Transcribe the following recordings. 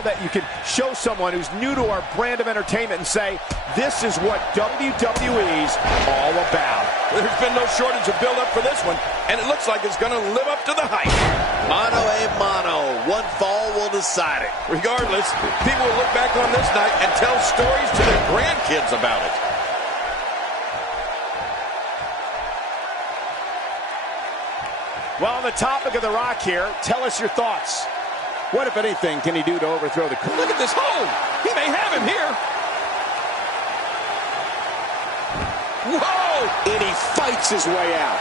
style that you can show someone who's new to our brand of entertainment and say, this is what WWE's all about. There's been no shortage of build-up for this one, and it looks like it's going to live up to the hype. Mano a mano. One fall will decide it. Regardless, people will look back on this night and tell stories to their grandkids about it. Well, on the topic of The Rock here, tell us your thoughts. What, if anything, can he do to overthrow the... Look at this hold. He may have him here. Whoa! And he fights his way out.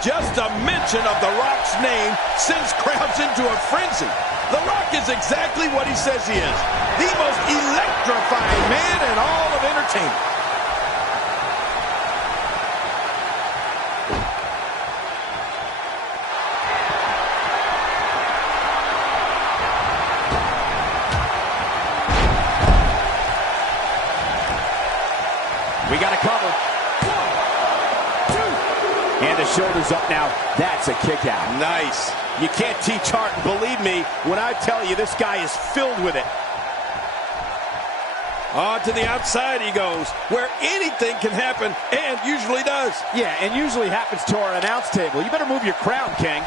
Just a mention of The Rock's name sends crowds into a frenzy. The Rock is exactly what he says he is. The most electrifying man in all of entertainment. We got a cover. 1, 2. And the shoulders up now. That's a kick out. Nice. You can't teach art. Believe me when I tell you this guy is filled with it. On to the outside he goes, where anything can happen, and usually does. Yeah, and usually happens to our announce table. You better move your crown, King.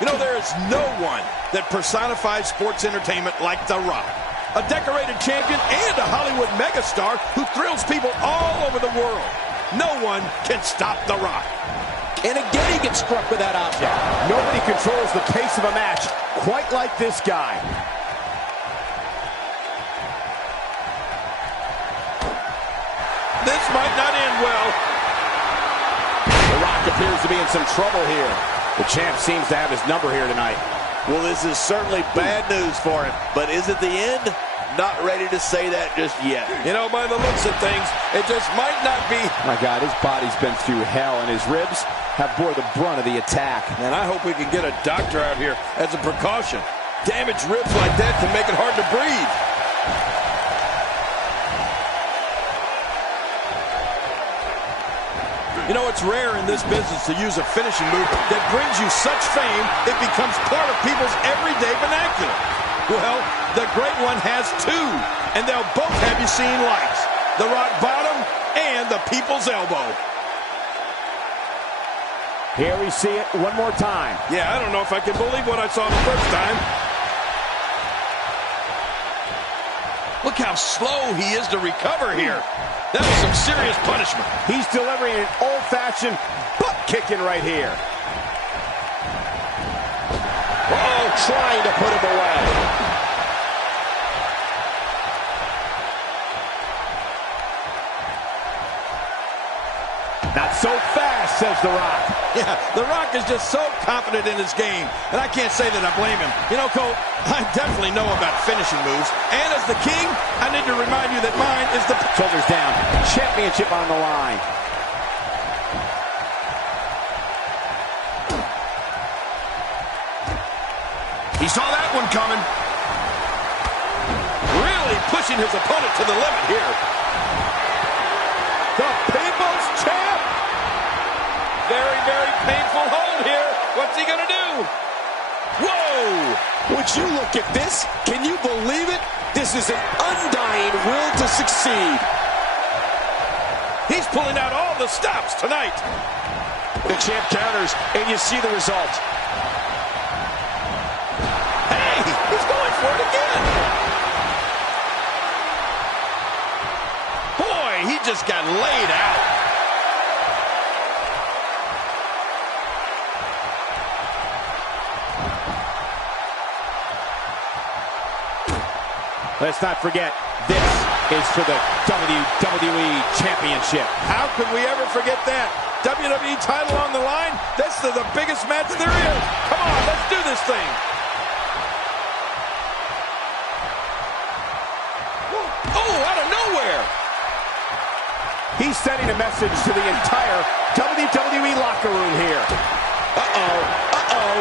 You know, there is no one that personifies sports entertainment like The Rock. A decorated champion and a Hollywood megastar who thrills people all over the world. No one can stop The Rock. And again, he gets struck with that object. Nobody controls the pace of a match quite like this guy. This might not end well. The Rock appears to be in some trouble here. The champ seems to have his number here tonight. Well, this is certainly bad news for him. But is it the end? Not ready to say that just yet. You know, by the looks of things, it just might not be. My God, his body's been through hell, and his ribs have bore the brunt of the attack. And I hope we can get a doctor out here as a precaution. Damaged ribs like that can make it hard to breathe. You know, it's rare in this business to use a finishing move that brings you such fame, it becomes part of people's everyday vernacular. Well, the great one has two, and they'll both have you seeing lights. The rock bottom and the people's elbow. Here we see it one more time. Yeah, I don't know if I can believe what I saw the first time. Look how slow he is to recover here. That was some serious punishment. He's delivering an old-fashioned butt kicking right here. Oh, trying to put him away. Not so fast, says The Rock. Yeah, The Rock is just so confident in his game, and I can't say that I blame him. You know, Cole, I definitely know about finishing moves, and as the king, I need to remind you that mine is the... Shoulders down, championship on the line. He saw that one coming. Really pushing his opponent to the limit here. The People's Champ! Very, very painful hold here. What's he going to do? Whoa! Would you look at this? Can you believe it? This is an undying will to succeed. He's pulling out all the stops tonight. The champ counters, and you see the result. Hey, he's going for it again. Boy, he just got laid out. Let's not forget, this is for the WWE Championship. How could we ever forget that? WWE title on the line? This is the biggest match there is. Come on, let's do this thing. Oh, out of nowhere. He's sending a message to the entire WWE locker room here. Uh-oh, uh-oh.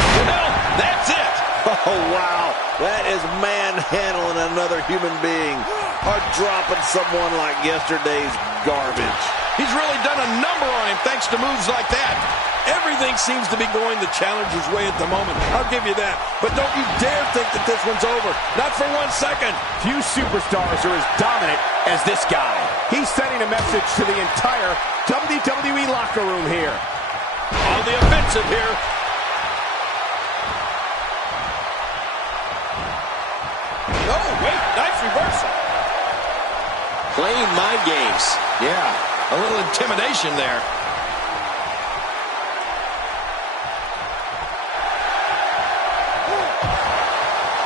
Well, that's it. Oh, wow. That is manhandling another human being or dropping someone like yesterday's garbage. He's really done a number on him thanks to moves like that. seems to be going the challenger's way at the moment. I'll give you that. But don't you dare think that this one's over. Not for 1 second. Few superstars are as dominant as this guy. He's sending a message to the entire WWE locker room here. On the offensive here. Oh, wait, nice reversal. Playing mind games. Yeah, a little intimidation there.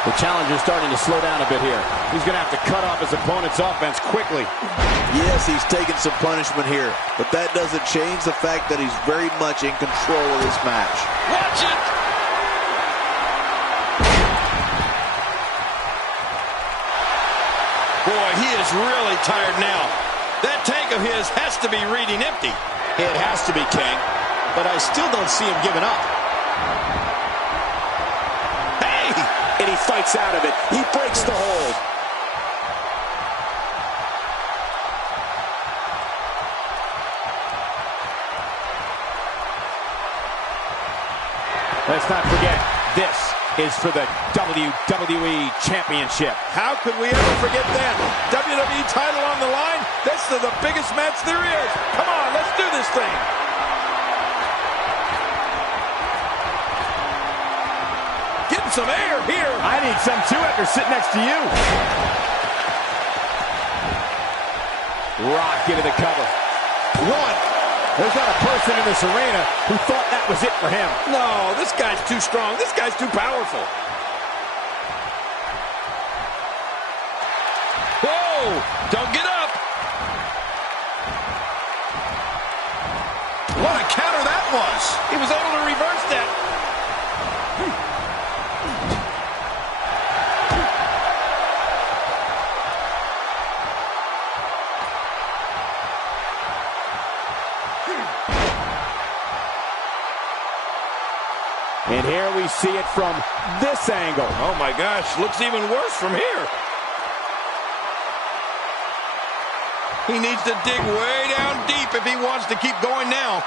The challenger's starting to slow down a bit here. He's going to have to cut off his opponent's offense quickly. Yes, he's taking some punishment here, but that doesn't change the fact that he's very much in control of this match. Watch it! Boy, he is really tired now. That tank of his has to be reading empty. It has to be, King, but I still don't see him giving up. And he fights out of it. He breaks the hold. Let's not forget, this is for the WWE Championship. How could we ever forget that? WWE title on the line? This is the biggest match there is. Come on, let's do this thing. Getting some air here. I need some too after sitting next to you. Rock into the cover. One. There's not a person in this arena who thought that was it for him. No, this guy's too strong. This guy's too powerful. Whoa! Don't get up. What a counter that was. He was able to reverse that. And here we see it from this angle. Oh my gosh, looks even worse from here. He needs to dig way down deep if he wants to keep going now.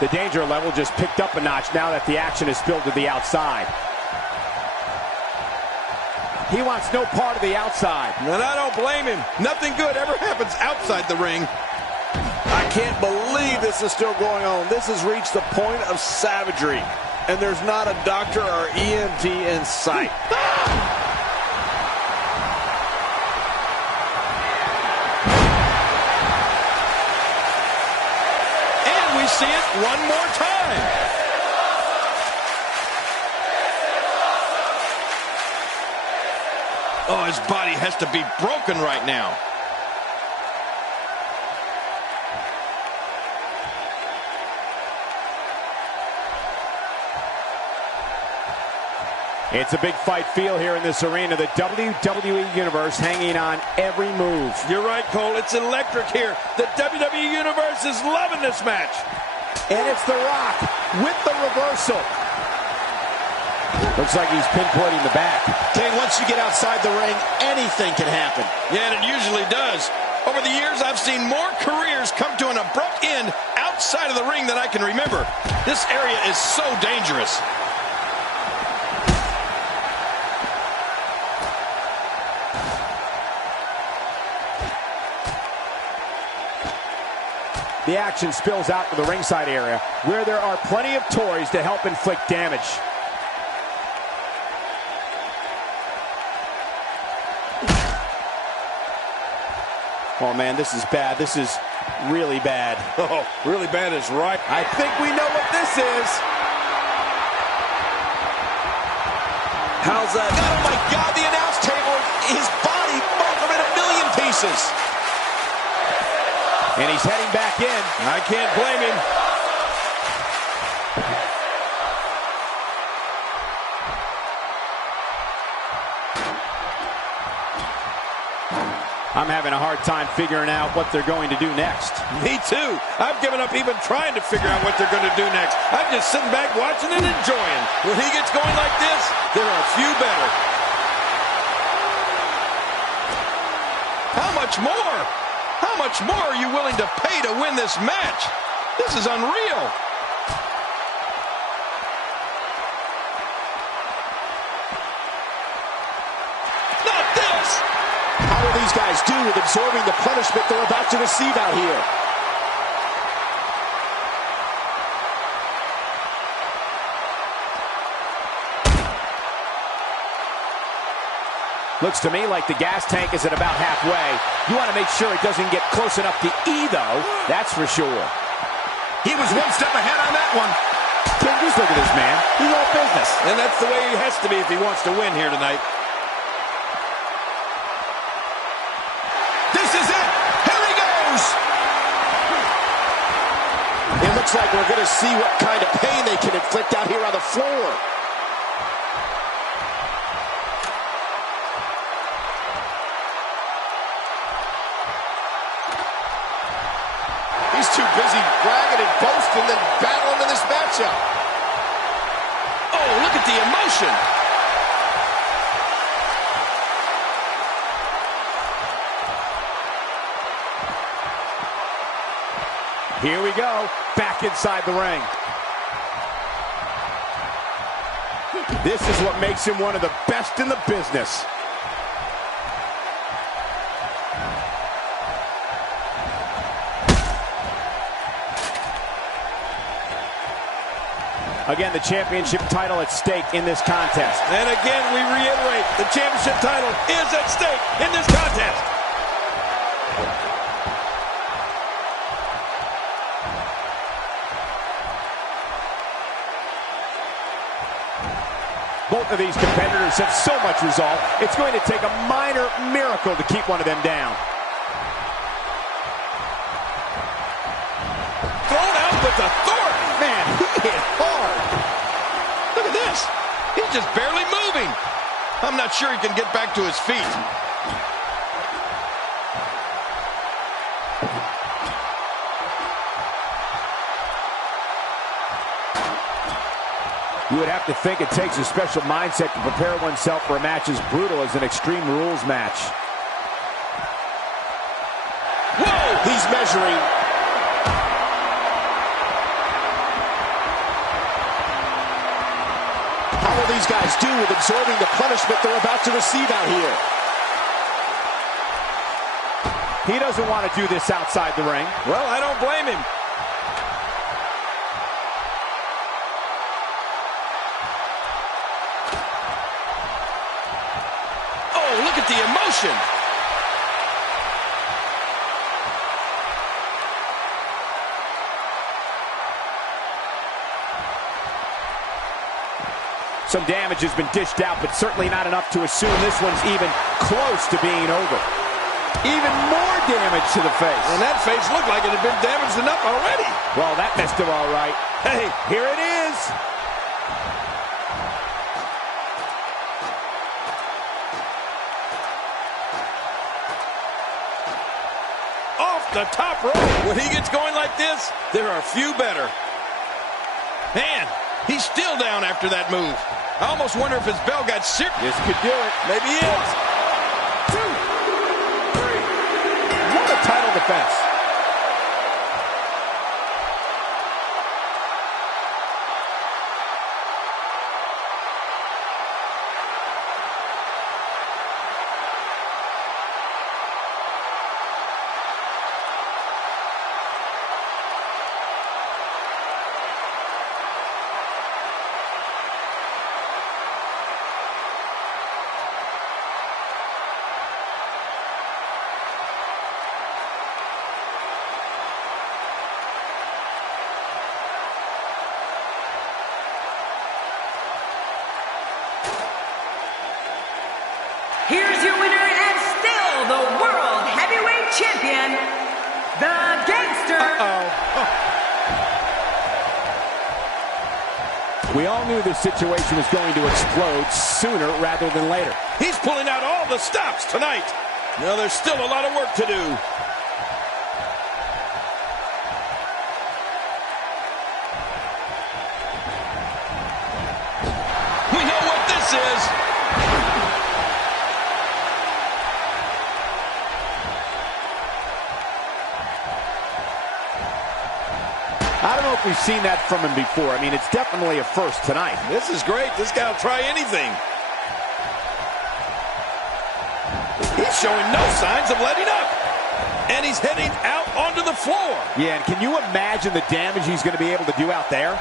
The danger level just picked up a notch now that the action is spilled to the outside. He wants no part of the outside. And I don't blame him. Nothing good ever happens outside the ring. I can't believe this is still going on. This has reached the point of savagery, and there's not a doctor or EMT in sight. And we see it one more time. Oh, his body has to be broken right now. It's a big fight feel here in this arena. The WWE Universe hanging on every move. You're right, Cole. It's electric here. The WWE Universe is loving this match. And it's The Rock with the reversal. Looks like he's pinpointing the back. King, once you get outside the ring, anything can happen. Yeah, and it usually does. Over the years, I've seen more careers come to an abrupt end outside of the ring than I can remember. This area is so dangerous. The action spills out to the ringside area, where there are plenty of toys to help inflict damage. Oh man, this is bad. This is really bad. Oh, really bad is right. I think we know what this is. How's that? Oh my God, the announce table, his body broke him in a million pieces. And he's heading back in. I can't blame him. I'm having a hard time figuring out what they're going to do next. Me too. I've given up even trying to figure out what they're going to do next. I'm just sitting back watching and enjoying. When he gets going like this, there are a few better. much more? How much more are you willing to pay to win this match? This is unreal. Not this! How will these guys do with absorbing the punishment they're about to receive out here? Looks to me like the gas tank is at about halfway. You want to make sure it doesn't get close enough to E, though. That's for sure. He was one step ahead on that one. King, just look at this man. He's all business. And that's the way he has to be if he wants to win here tonight. This is it. Here he goes. It looks like we're going to see what kind of pain they can inflict out here on the floor. He's too busy bragging and boasting than battling in this matchup. Oh, look at the emotion. Here we go. Back inside the ring. This is what makes him one of the best in the business. Again, the championship title at stake in this contest. And again, we reiterate, the championship title is at stake in this contest. Both of these competitors have so much resolve, it's going to take a minor miracle to keep one of them down. Thrown out with authority. Man, he hit hard. Look at this. He's just barely moving. I'm not sure he can get back to his feet. You would have to think it takes a special mindset to prepare oneself for a match as brutal as an Extreme Rules match. Whoa! He's measuring. How will these guys do with absorbing the punishment they're about to receive out here? He doesn't want to do this outside the ring. Well, I don't blame him. Look at the emotion. Some damage has been dished out, but certainly not enough to assume this one's even close to being over. Even more damage to the face. And that face looked like it had been damaged enough already. Well, that messed him all right. Hey, here it is. The top rope. When he gets going like this, there are few better. Man, he's still down after that move. I almost wonder if his bell got sick. This could do it. Maybe he is. 1, 2, 3. What a title defense. Here's your winner and still the World Heavyweight Champion, the Gangster. We all knew this situation was going to explode sooner rather than later. He's pulling out all the stops tonight. Now there's still a lot of work to do. We know what this is. like we've seen that from him before. I mean, it's definitely a first tonight. This is great. This guy will try anything. He's showing no signs of letting up. And he's heading out onto the floor. Yeah, and can you imagine the damage he's going to be able to do out there?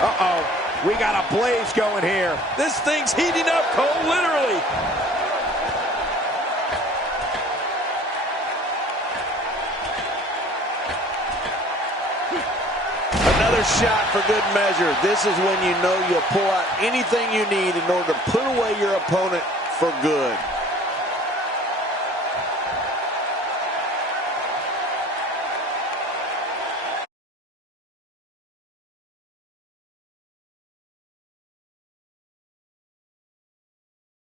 Uh-oh, we got a blaze going here. This thing's heating up, Cole, literally. Another shot for good measure. This is when you know you'll pull out anything you need in order to put away your opponent for good.